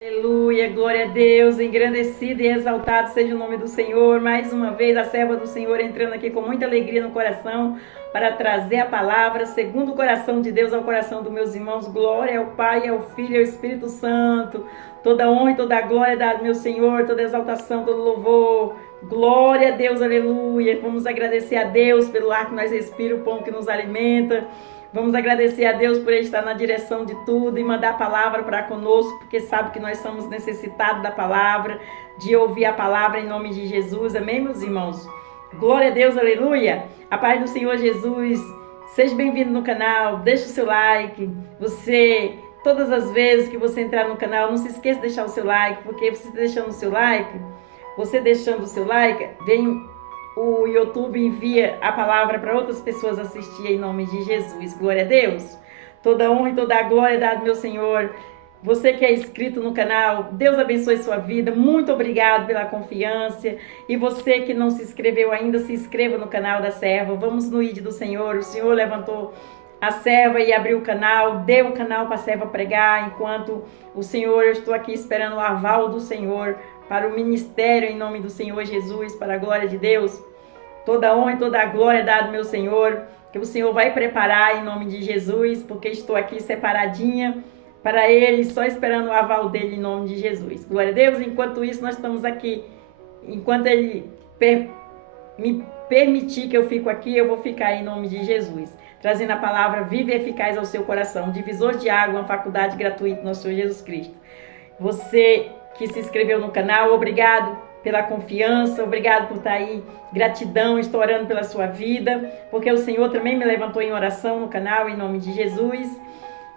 Aleluia, glória a Deus, engrandecido e exaltado seja o nome do Senhor. Mais uma vez, a serva do Senhor entrando aqui com muita alegria no coração para trazer a palavra segundo o coração de Deus ao coração dos meus irmãos. Glória ao Pai, ao Filho e ao Espírito Santo. Toda honra e toda glória dada, meu Senhor, toda exaltação, todo louvor. Glória a Deus, aleluia. Vamos agradecer a Deus pelo ar que nós respiramos, o pão que nos alimenta. Vamos agradecer a Deus por Ele estar na direção de tudo e mandar a palavra para conosco, porque sabe que nós somos necessitados da palavra, de ouvir a palavra em nome de Jesus. Amém, meus irmãos? Glória a Deus, aleluia. A paz do Senhor Jesus. Seja bem-vindo no canal, deixa o seu like. Todas as vezes que você entrar no canal, não se esqueça de deixar o seu like, porque você deixando o seu like, vem o YouTube envia a palavra para outras pessoas assistir em nome de Jesus. Glória a Deus. Toda honra e toda a glória dada, meu Senhor. Você que é inscrito no canal, Deus abençoe sua vida. Muito obrigado pela confiança. E você que não se inscreveu ainda, se inscreva no canal da serva. Vamos no ID do Senhor. O Senhor levantou a serva e abriu o canal, deu o canal para a serva pregar. Enquanto o Senhor, eu estou aqui esperando o aval do Senhor para o ministério em nome do Senhor Jesus, para a glória de Deus. Toda honra e toda a glória dado, meu Senhor, que o Senhor vai preparar em nome de Jesus, porque estou aqui separadinha para Ele, só esperando o aval dele em nome de Jesus. Glória a Deus. Enquanto isso, nós estamos aqui. Enquanto Ele me permitir que eu fico aqui, eu vou ficar em nome de Jesus, trazendo a palavra viva e eficaz ao seu coração. Divisor de água, uma faculdade gratuita no Senhor Jesus Cristo. Você que se inscreveu no canal, obrigado pela confiança, obrigado por estar aí, gratidão, estou orando pela sua vida, porque o Senhor também me levantou em oração no canal, em nome de Jesus.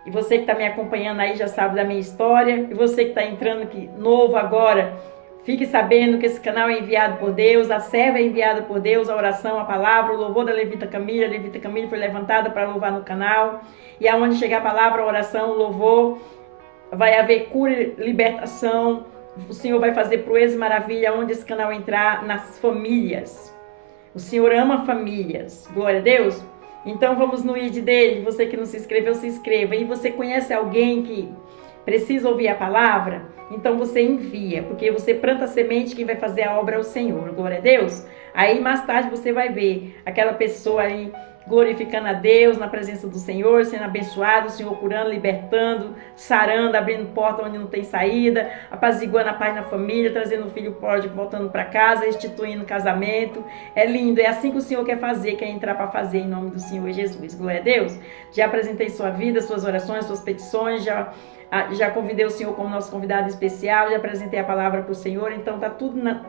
E você que está me acompanhando aí já sabe da minha história, e você que está entrando aqui novo agora, fique sabendo que esse canal é enviado por Deus, a serva é enviada por Deus, a oração, a palavra, o louvor da Levita Camila. A Levita Camila foi levantada para louvar no canal, e aonde chegar a palavra, a oração, o louvor, vai haver cura e libertação. O Senhor vai fazer proeza e maravilha onde esse canal entrar, nas famílias. O Senhor ama famílias. Glória a Deus. Então vamos no ID dele. Você que não se inscreveu, se inscreva. E você conhece alguém que precisa ouvir a palavra? Então você envia, porque você planta a semente, quem vai fazer a obra é o Senhor. Glória a Deus. Aí mais tarde você vai ver aquela pessoa aí glorificando a Deus na presença do Senhor, sendo abençoado, o Senhor curando, libertando, sarando, abrindo porta onde não tem saída, apaziguando a paz na família, trazendo o filho pródigo voltando para casa, instituindo casamento. É lindo, é assim que o Senhor quer fazer, quer entrar para fazer em nome do Senhor Jesus. Glória a Deus. Já apresentei sua vida, suas orações, suas petições, já convidei o Senhor como nosso convidado especial, já apresentei a palavra para o Senhor, então tá tudo na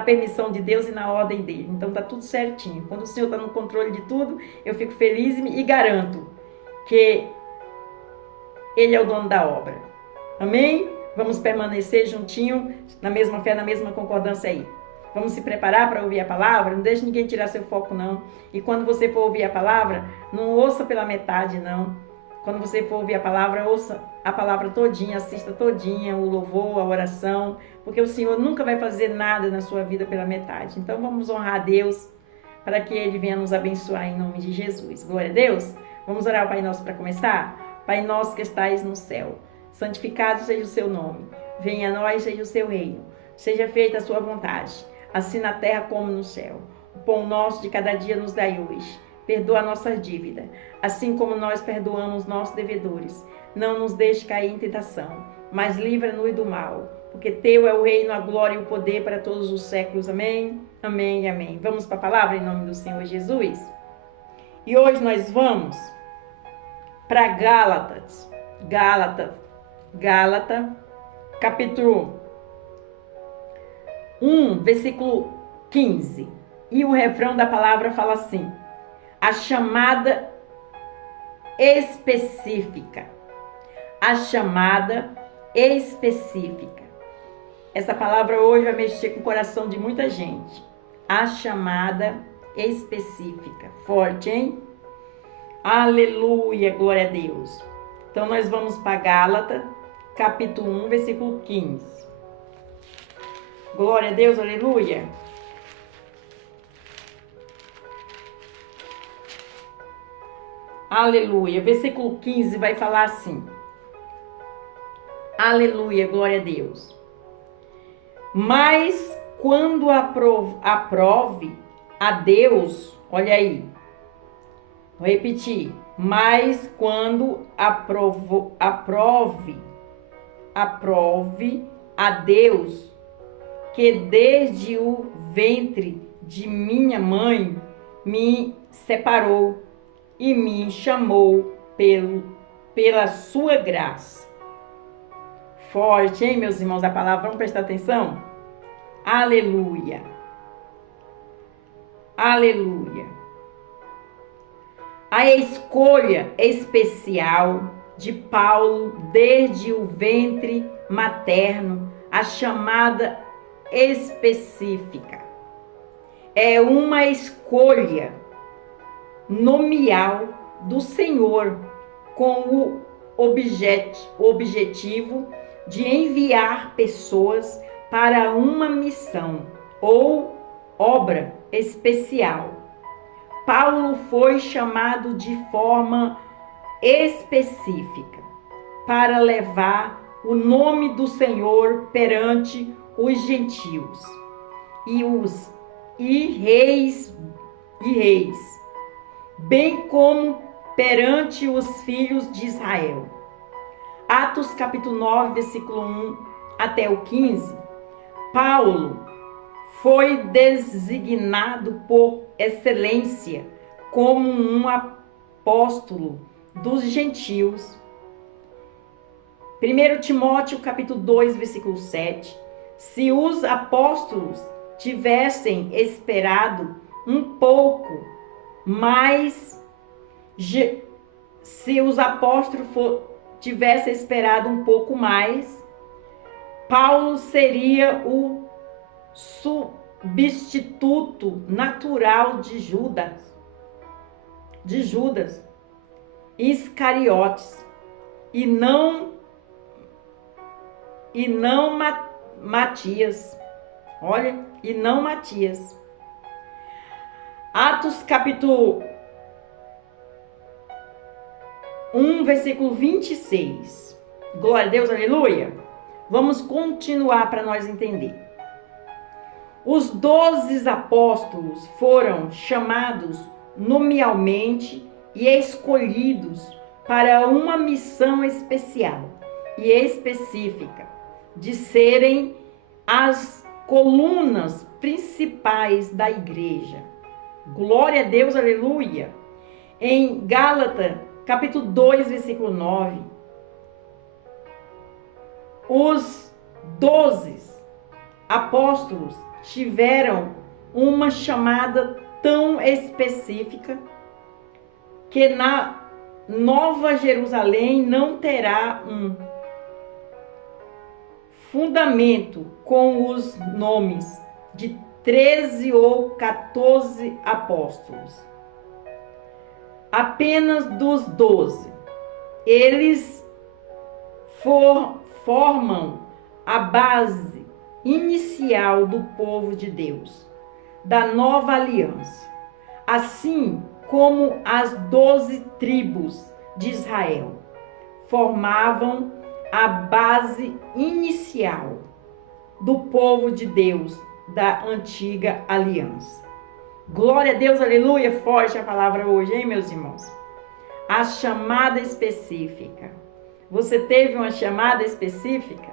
permissão de Deus e na ordem dele. Então tá tudo certinho. Quando o Senhor está no controle de tudo, eu fico feliz e garanto que Ele é o dono da obra. Amém? Vamos permanecer juntinho, na mesma fé, na mesma concordância aí. Vamos se preparar para ouvir a palavra? Não deixe ninguém tirar seu foco, não. E quando você for ouvir a palavra, não ouça pela metade, não. Quando você for ouvir a palavra, ouça a palavra todinha, assista todinha, o louvor, a oração, porque o Senhor nunca vai fazer nada na sua vida pela metade. Então vamos honrar a Deus para que Ele venha nos abençoar em nome de Jesus. Glória a Deus. Vamos orar ao Pai Nosso para começar? Pai nosso que estais no céu, santificado seja o seu nome. Venha a nós, seja o seu reino. Seja feita a sua vontade, assim na terra como no céu. O pão nosso de cada dia nos dai hoje. Perdoa a nossa dívida, assim como nós perdoamos nossos devedores. Não nos deixe cair em tentação, mas livra-nos do mal, porque teu é o reino, a glória e o poder para todos os séculos. Amém, amém e amém. Vamos para a palavra em nome do Senhor Jesus? E hoje nós vamos para Gálatas, capítulo 1, versículo 15. E o refrão da palavra fala assim: a chamada específica. A chamada específica. Essa palavra hoje vai mexer com o coração de muita gente. A chamada específica. Forte, hein? Aleluia, glória a Deus. Então nós vamos para Gálatas, capítulo 1, versículo 15. Glória a Deus, aleluia. Aleluia. Versículo 15 vai falar assim: Aleluia, glória a Deus. Mas quando aprove a Deus, olha aí, vou repetir. Mas quando aprove a Deus, que desde o ventre de minha mãe me separou e me chamou pela sua graça. Forte, hein, meus irmãos, a palavra, vamos prestar atenção? Aleluia. Aleluia. A escolha especial de Paulo desde o ventre materno, a chamada específica, é uma escolha nominal do Senhor com o objetivo de enviar pessoas para uma missão ou obra especial. Paulo foi chamado de forma específica para levar o nome do Senhor perante os gentios e reis, bem como perante os filhos de Israel. Atos capítulo 9, versículo 1 até o 15. Paulo foi designado por excelência como um apóstolo dos gentios. 1 Timóteo capítulo 2, versículo 7. Se os apóstolos tivessem esperado um pouco mais, Paulo seria o substituto natural de Judas Iscariotes e não Matias. Olha, e não Matias. Atos capítulo 1, versículo 26. Glória a Deus, aleluia. Vamos continuar para nós entender. Os 12 apóstolos foram chamados nominalmente e escolhidos para uma missão especial e específica, de serem as colunas principais da igreja. Glória a Deus, aleluia. Em Gálatas, capítulo 2, versículo 9, os 12 apóstolos tiveram uma chamada tão específica que na Nova Jerusalém não terá um fundamento com os nomes de 13 ou 14 apóstolos. Apenas dos 12. Eles formam a base inicial do povo de Deus, da nova aliança, assim como as 12 tribos de Israel formavam a base inicial do povo de Deus da antiga aliança. Glória a Deus, aleluia, forte a palavra hoje, hein, meus irmãos? A chamada específica. Você teve uma chamada específica?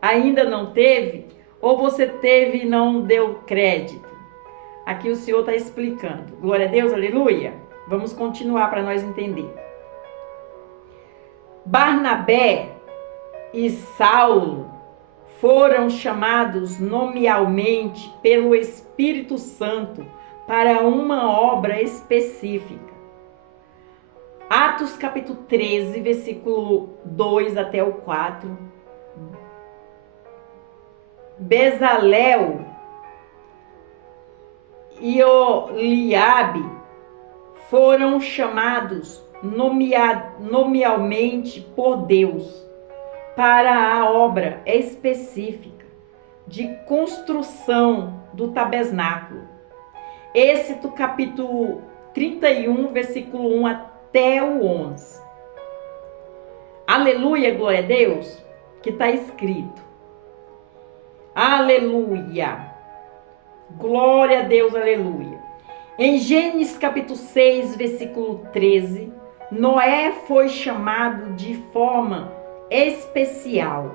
Ainda não teve? Ou você teve e não deu crédito? Aqui o Senhor está explicando. Glória a Deus, aleluia. Vamos continuar para nós entender. Barnabé e Saulo foram chamados nominalmente pelo Espírito Santo para uma obra específica. Atos capítulo 13, versículo 2 até o 4. Bezalel e Oliabe foram chamados nominalmente por Deus para a obra específica de construção do tabernáculo. Êxodo capítulo 31, versículo 1 até o 11. Aleluia, glória a Deus. que está escrito. Aleluia! Glória a Deus, aleluia! Em Gênesis capítulo 6, versículo 13, Noé foi chamado de forma especial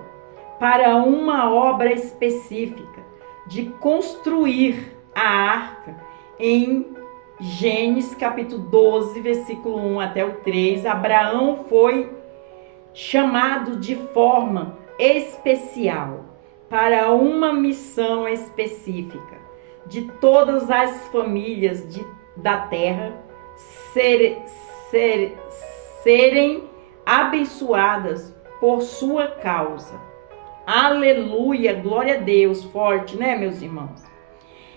para uma obra específica de construir a arca. Em Gênesis capítulo 12, versículo 1 até o 3, Abraão foi chamado de forma especial para uma missão específica de todas as famílias da terra serem abençoadas por sua causa. Aleluia, glória a Deus, forte, né, meus irmãos?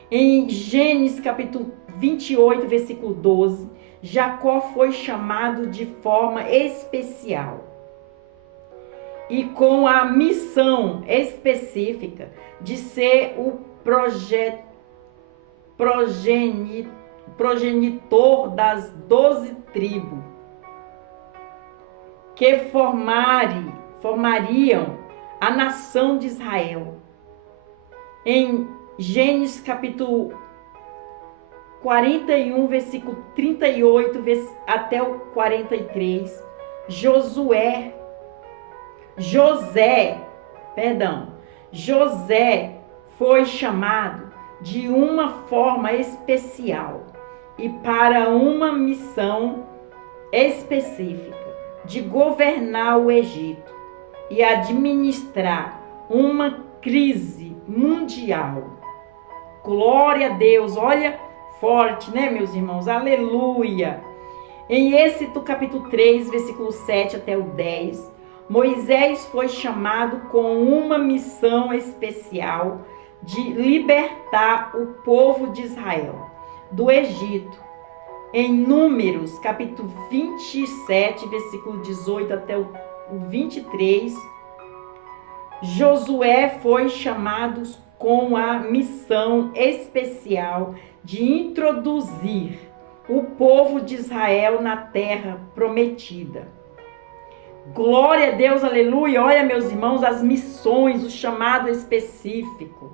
Em Gênesis capítulo 28, versículo 12, Jacó foi chamado de forma especial e com a missão específica de ser o progenitor das 12 tribos que formariam a nação de Israel. Em Gênesis capítulo 41, versículo 38 até o 43, José foi chamado de uma forma especial e para uma missão específica de governar o Egito e administrar uma crise mundial. Glória a Deus, olha, forte, né, meus irmãos? Aleluia! Em Êxodo capítulo 3, versículo 7 até o 10, Moisés foi chamado com uma missão especial de libertar o povo de Israel do Egito. Em Números, capítulo 27, versículo 18 até o 23, Josué foi chamado com a missão especial de introduzir o povo de Israel na terra prometida. Glória a Deus, aleluia! Olha, meus irmãos, as missões, o chamado específico.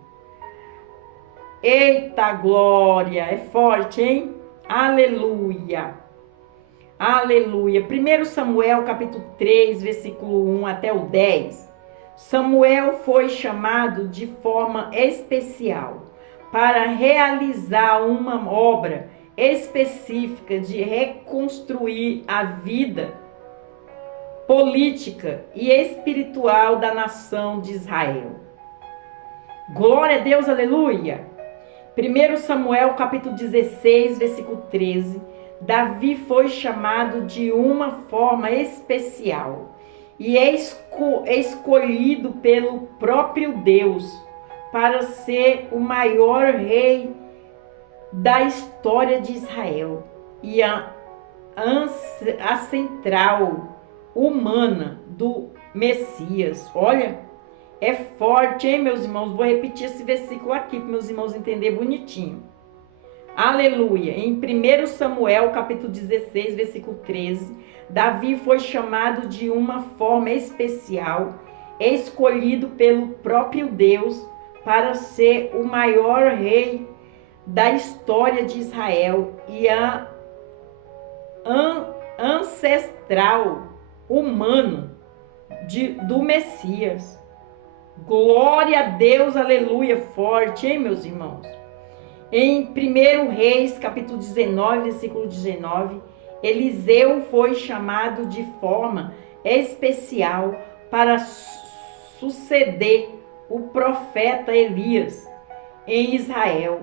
Eita glória, é forte, hein? Aleluia, aleluia. 1 Samuel capítulo 3, versículo 1 até o 10. Samuel foi chamado de forma especial para realizar uma obra específica de reconstruir a vida política e espiritual da nação de Israel. Glória a Deus, aleluia! 1 Samuel capítulo 16, versículo 13, Davi foi chamado de uma forma especial e escolhido pelo próprio Deus para ser o maior rei da história de Israel e a central humana do Messias. Olha, é forte, hein, meus irmãos? Vou repetir esse versículo aqui para meus irmãos entenderem bonitinho. Aleluia. Em 1 Samuel, capítulo 16, versículo 13, Davi foi chamado de uma forma especial, escolhido pelo próprio Deus para ser o maior rei da história de Israel e a ancestral humano do Messias. Glória a Deus, aleluia, forte, hein, meus irmãos? Em 1 Reis, capítulo 19, versículo 19, Eliseu foi chamado de forma especial para suceder o profeta Elias em Israel.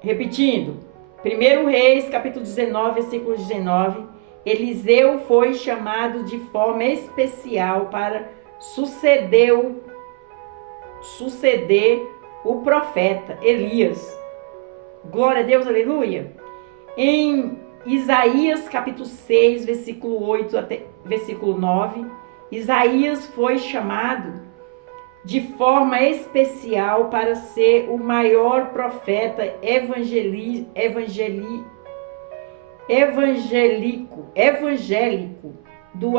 Repetindo, 1 Reis, capítulo 19, versículo 19, Eliseu foi chamado de forma especial para suceder o profeta Elias. Glória a Deus, aleluia. Em Isaías capítulo 6, versículo 8 até versículo 9, Isaías foi chamado de forma especial para ser o maior profeta evangélico do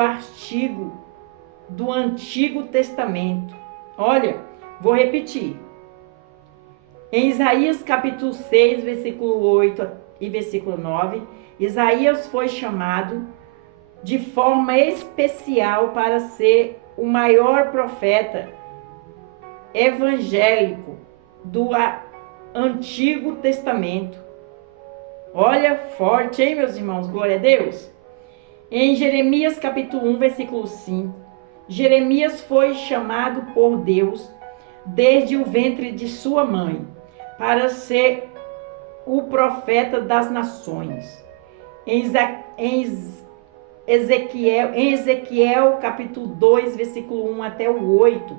Antigo Testamento. Olha, vou repetir. Em Isaías capítulo 6, versículo 8 e versículo 9, Isaías foi chamado de forma especial para ser o maior profeta evangélico do Antigo Testamento. Olha, forte, hein, meus irmãos? Glória a Deus. Em Jeremias capítulo 1, versículo 5, Jeremias foi chamado por Deus desde o ventre de sua mãe para ser o profeta das nações. Em Ezequiel capítulo 2, versículo 1 até o 8,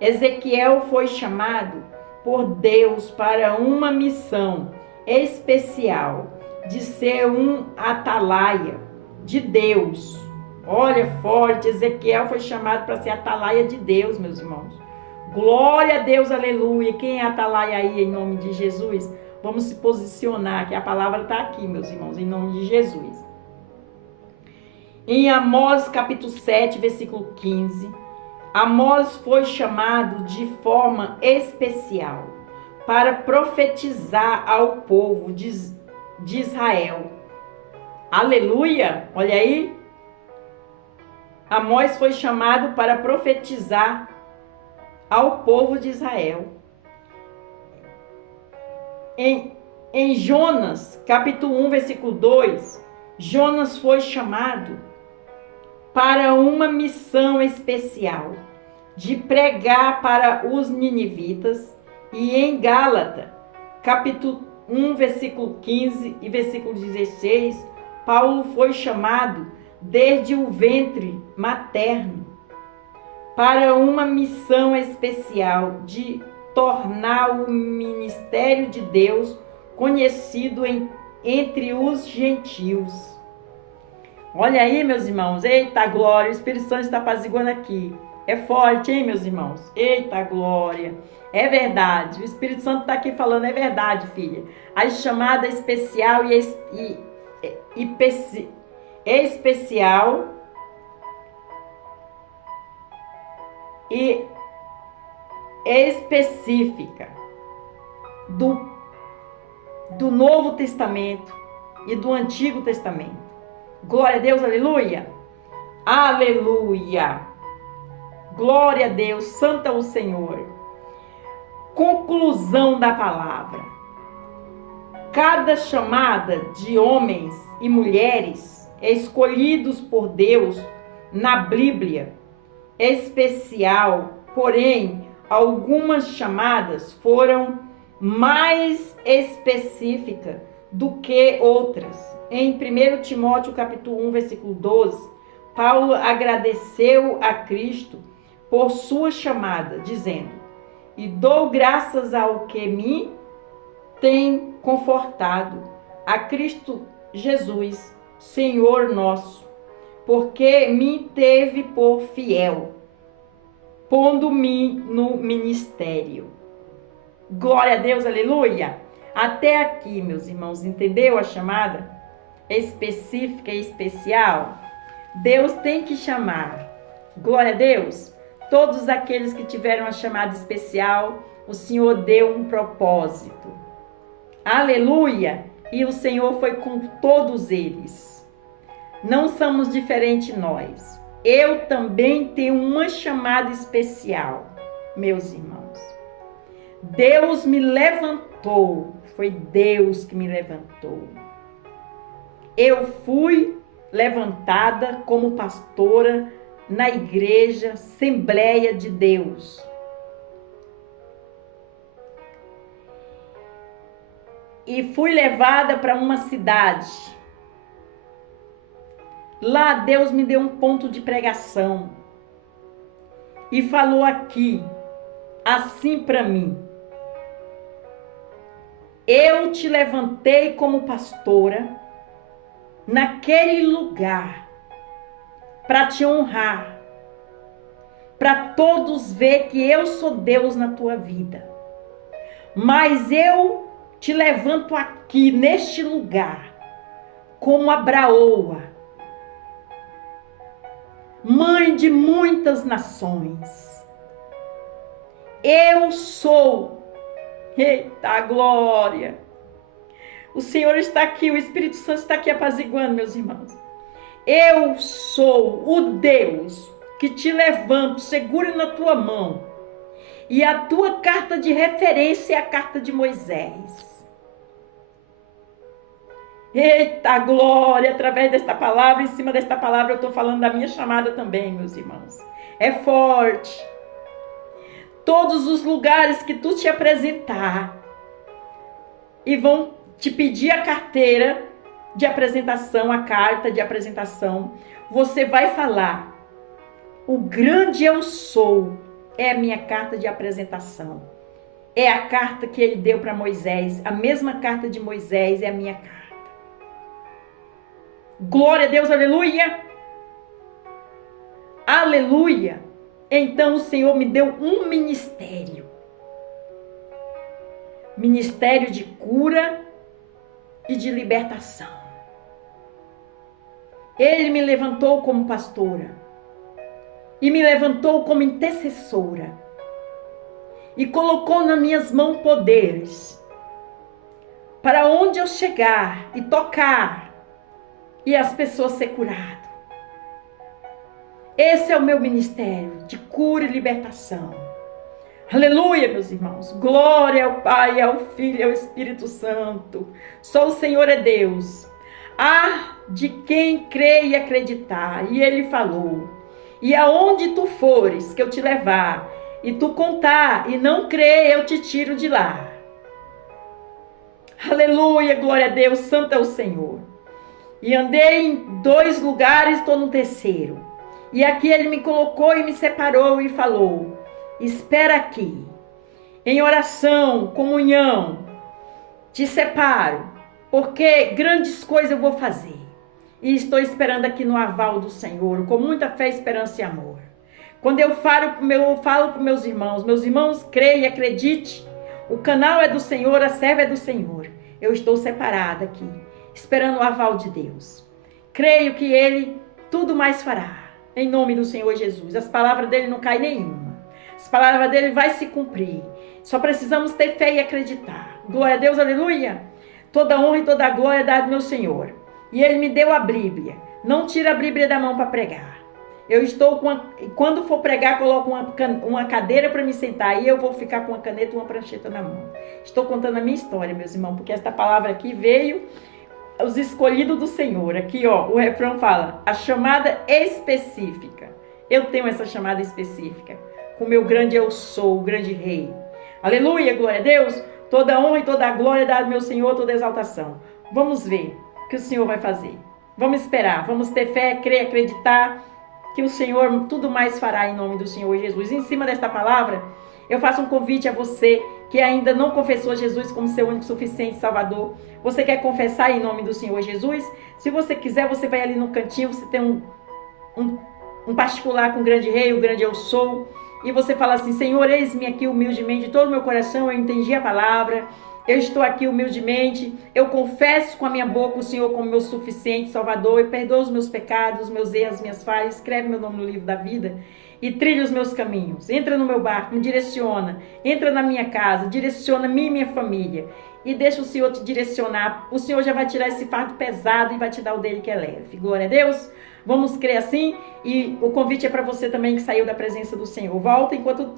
Ezequiel foi chamado por Deus para uma missão especial de ser um atalaia de Deus. Olha, forte, Ezequiel foi chamado para ser atalaia de Deus, meus irmãos. Glória a Deus, aleluia. Quem é atalaia aí, em nome de Jesus? Vamos se posicionar, que a palavra está aqui, meus irmãos, em nome de Jesus. Em Amós capítulo 7, versículo 15, Amós foi chamado de forma especial para profetizar ao povo de Israel. Aleluia! Olha aí. Amós foi chamado para profetizar ao povo de Israel. Em Jonas, capítulo 1, versículo 2, Jonas foi chamado para uma missão especial de pregar para os ninivitas. E em Gálatas, capítulo 1, versículo 15 e versículo 16, Paulo foi chamado desde o ventre materno para uma missão especial de tornar o ministério de Deus conhecido entre os gentios. Olha aí, meus irmãos. Eita glória, o Espírito Santo está apaziguando aqui. É forte, hein, meus irmãos? Eita glória. É verdade, o Espírito Santo está aqui falando, é verdade, filha. A chamada especial especial e específica do Novo Testamento e do Antigo Testamento. Glória a Deus, aleluia. Aleluia. Glória a Deus, santo é o Senhor. Conclusão da palavra. Cada chamada de homens e mulheres escolhidos por Deus na Bíblia é especial, porém, algumas chamadas foram mais específicas do que outras. Em 1 Timóteo capítulo 1, versículo 12, Paulo agradeceu a Cristo por sua chamada, dizendo: e dou graças ao que me tem confortado, a Cristo Jesus, Senhor nosso, porque me teve por fiel, pondo-me no ministério. Glória a Deus, aleluia. Até aqui, meus irmãos, entendeu a chamada específica e especial? Deus tem que chamar. Glória a Deus. Todos aqueles que tiveram a chamada especial, o Senhor deu um propósito. Aleluia! E o Senhor foi com todos eles. Não somos diferentes nós. Eu também tenho uma chamada especial, meus irmãos. Deus me levantou. Foi Deus que me levantou. Eu fui levantada como pastora na igreja Assembleia de Deus. E fui levada para uma cidade. Lá Deus me deu um ponto de pregação. E falou aqui, assim para mim: eu te levantei como pastora naquele lugar para te honrar, para todos ver que eu sou Deus na tua vida. Mas eu te levanto aqui, neste lugar, como Abraoa, mãe de muitas nações. Eu sou. Eita glória! O Senhor está aqui, o Espírito Santo está aqui apaziguando, meus irmãos. Eu sou o Deus que te levanto, segura na tua mão. E a tua carta de referência é a carta de Moisés. Eita glória! Através desta palavra, em cima desta palavra, eu estou falando da minha chamada também, meus irmãos. É forte. Todos os lugares que tu te apresentar e vão te pedir a carteira de apresentação, a carta de apresentação, você vai falar: o grande eu sou é a minha carta de apresentação. É a carta que ele deu para Moisés, a mesma carta de Moisés é a minha carta. Glória a Deus, aleluia! Aleluia! Então o Senhor me deu um ministério. Ministério de cura e de libertação. Ele me levantou como pastora. E me levantou como intercessora. E colocou nas minhas mãos poderes. Para onde eu chegar e tocar. E as pessoas ser curadas. Esse é o meu ministério de cura e libertação. Aleluia, meus irmãos. Glória ao Pai, ao Filho e ao Espírito Santo. Só o Senhor é Deus. De quem crê e acreditar. E Ele falou: e aonde tu fores, que eu te levar, e tu contar e não crer, eu te tiro de lá. Aleluia, glória a Deus, santo é o Senhor. E andei em 2 lugares, estou no 3º. E aqui ele me colocou e me separou e falou: espera aqui, em oração, comunhão, te separo, porque grandes coisas eu vou fazer. E estou esperando aqui no aval do Senhor, com muita fé, esperança e amor. Quando eu falo para meus irmãos, creia e acredite, o canal é do Senhor, a serva é do Senhor. Eu estou separada aqui, esperando o aval de Deus. Creio que Ele tudo mais fará. Em nome do Senhor Jesus. As palavras dele não caem nenhuma. As palavras dele vai se cumprir. Só precisamos ter fé e acreditar. Glória a Deus, aleluia. Toda honra e toda glória é dada ao meu Senhor. E ele me deu a Bíblia. Não tira a Bíblia da mão para pregar. Eu estou quando for pregar, coloco uma cadeira para me sentar. E eu vou ficar com uma caneta e uma prancheta na mão. Estou contando a minha história, meus irmãos. Porque esta palavra aqui veio... os escolhidos do Senhor. Aqui, ó, o refrão fala: a chamada específica. Eu tenho essa chamada específica. Com o meu grande eu sou, o grande rei. Aleluia, glória a Deus. Toda honra e toda glória dada ao meu Senhor, toda exaltação. Vamos ver o que o Senhor vai fazer. Vamos esperar, vamos ter fé, crer, acreditar que o Senhor tudo mais fará em nome do Senhor Jesus. Em cima desta palavra, eu faço um convite a você que ainda não confessou Jesus como seu único, suficiente Salvador. Você quer confessar em nome do Senhor Jesus? Se você quiser, você vai ali no cantinho, você tem um particular com o grande rei, o grande eu sou, e você fala assim: Senhor, eis-me aqui humildemente, de todo o meu coração, eu entendi a palavra, eu estou aqui humildemente, eu confesso com a minha boca o Senhor como meu suficiente Salvador, e perdoa os meus pecados, os meus erros, as minhas falhas, escreve meu nome no livro da vida, e trilha os meus caminhos, entra no meu barco, me direciona, entra na minha casa, direciona mim e minha família, e deixa o Senhor te direcionar. O Senhor já vai tirar esse fardo pesado e vai te dar o dele que é leve. Glória a Deus. Vamos crer assim. E o convite é para você também que saiu da presença do Senhor. Volta enquanto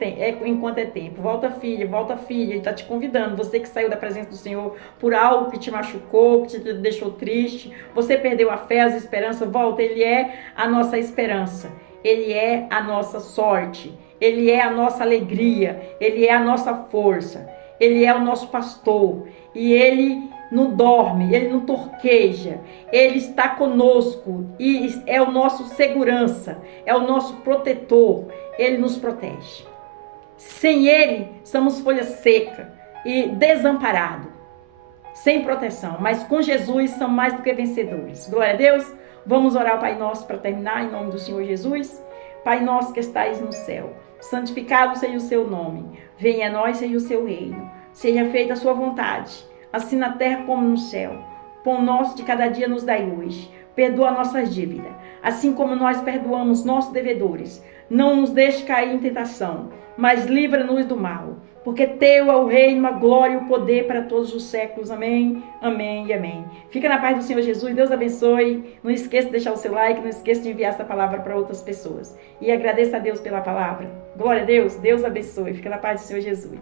é tempo. Volta, filha. Ele está te convidando. Você que saiu da presença do Senhor por algo que te machucou, que te deixou triste. Você perdeu a fé, as esperanças. Volta. Ele é a nossa esperança. Ele é a nossa sorte. Ele é a nossa alegria. Ele é a nossa força. Ele é o nosso pastor. E Ele não dorme, Ele não torqueja, Ele está conosco e é o nosso segurança, é o nosso protetor, Ele nos protege. Sem Ele, somos folha seca e desamparado, sem proteção, mas com Jesus somos mais do que vencedores. Glória a Deus. Vamos orar o Pai Nosso para terminar, em nome do Senhor Jesus. Pai nosso que estais no céu, santificado seja o seu nome, venha a nós seja o seu reino, seja feita a sua vontade, assim na terra como no céu. Pão nosso de cada dia nos dai hoje. Perdoa nossas dívidas, assim como nós perdoamos nossos devedores. Não nos deixe cair em tentação, mas livra-nos do mal. Porque teu é o reino, a glória e o poder para todos os séculos. Amém, amém e amém. Fica na paz do Senhor Jesus, Deus abençoe. Não esqueça de deixar o seu like, não esqueça de enviar essa palavra para outras pessoas. E agradeça a Deus pela palavra. Glória a Deus, Deus abençoe. Fica na paz do Senhor Jesus.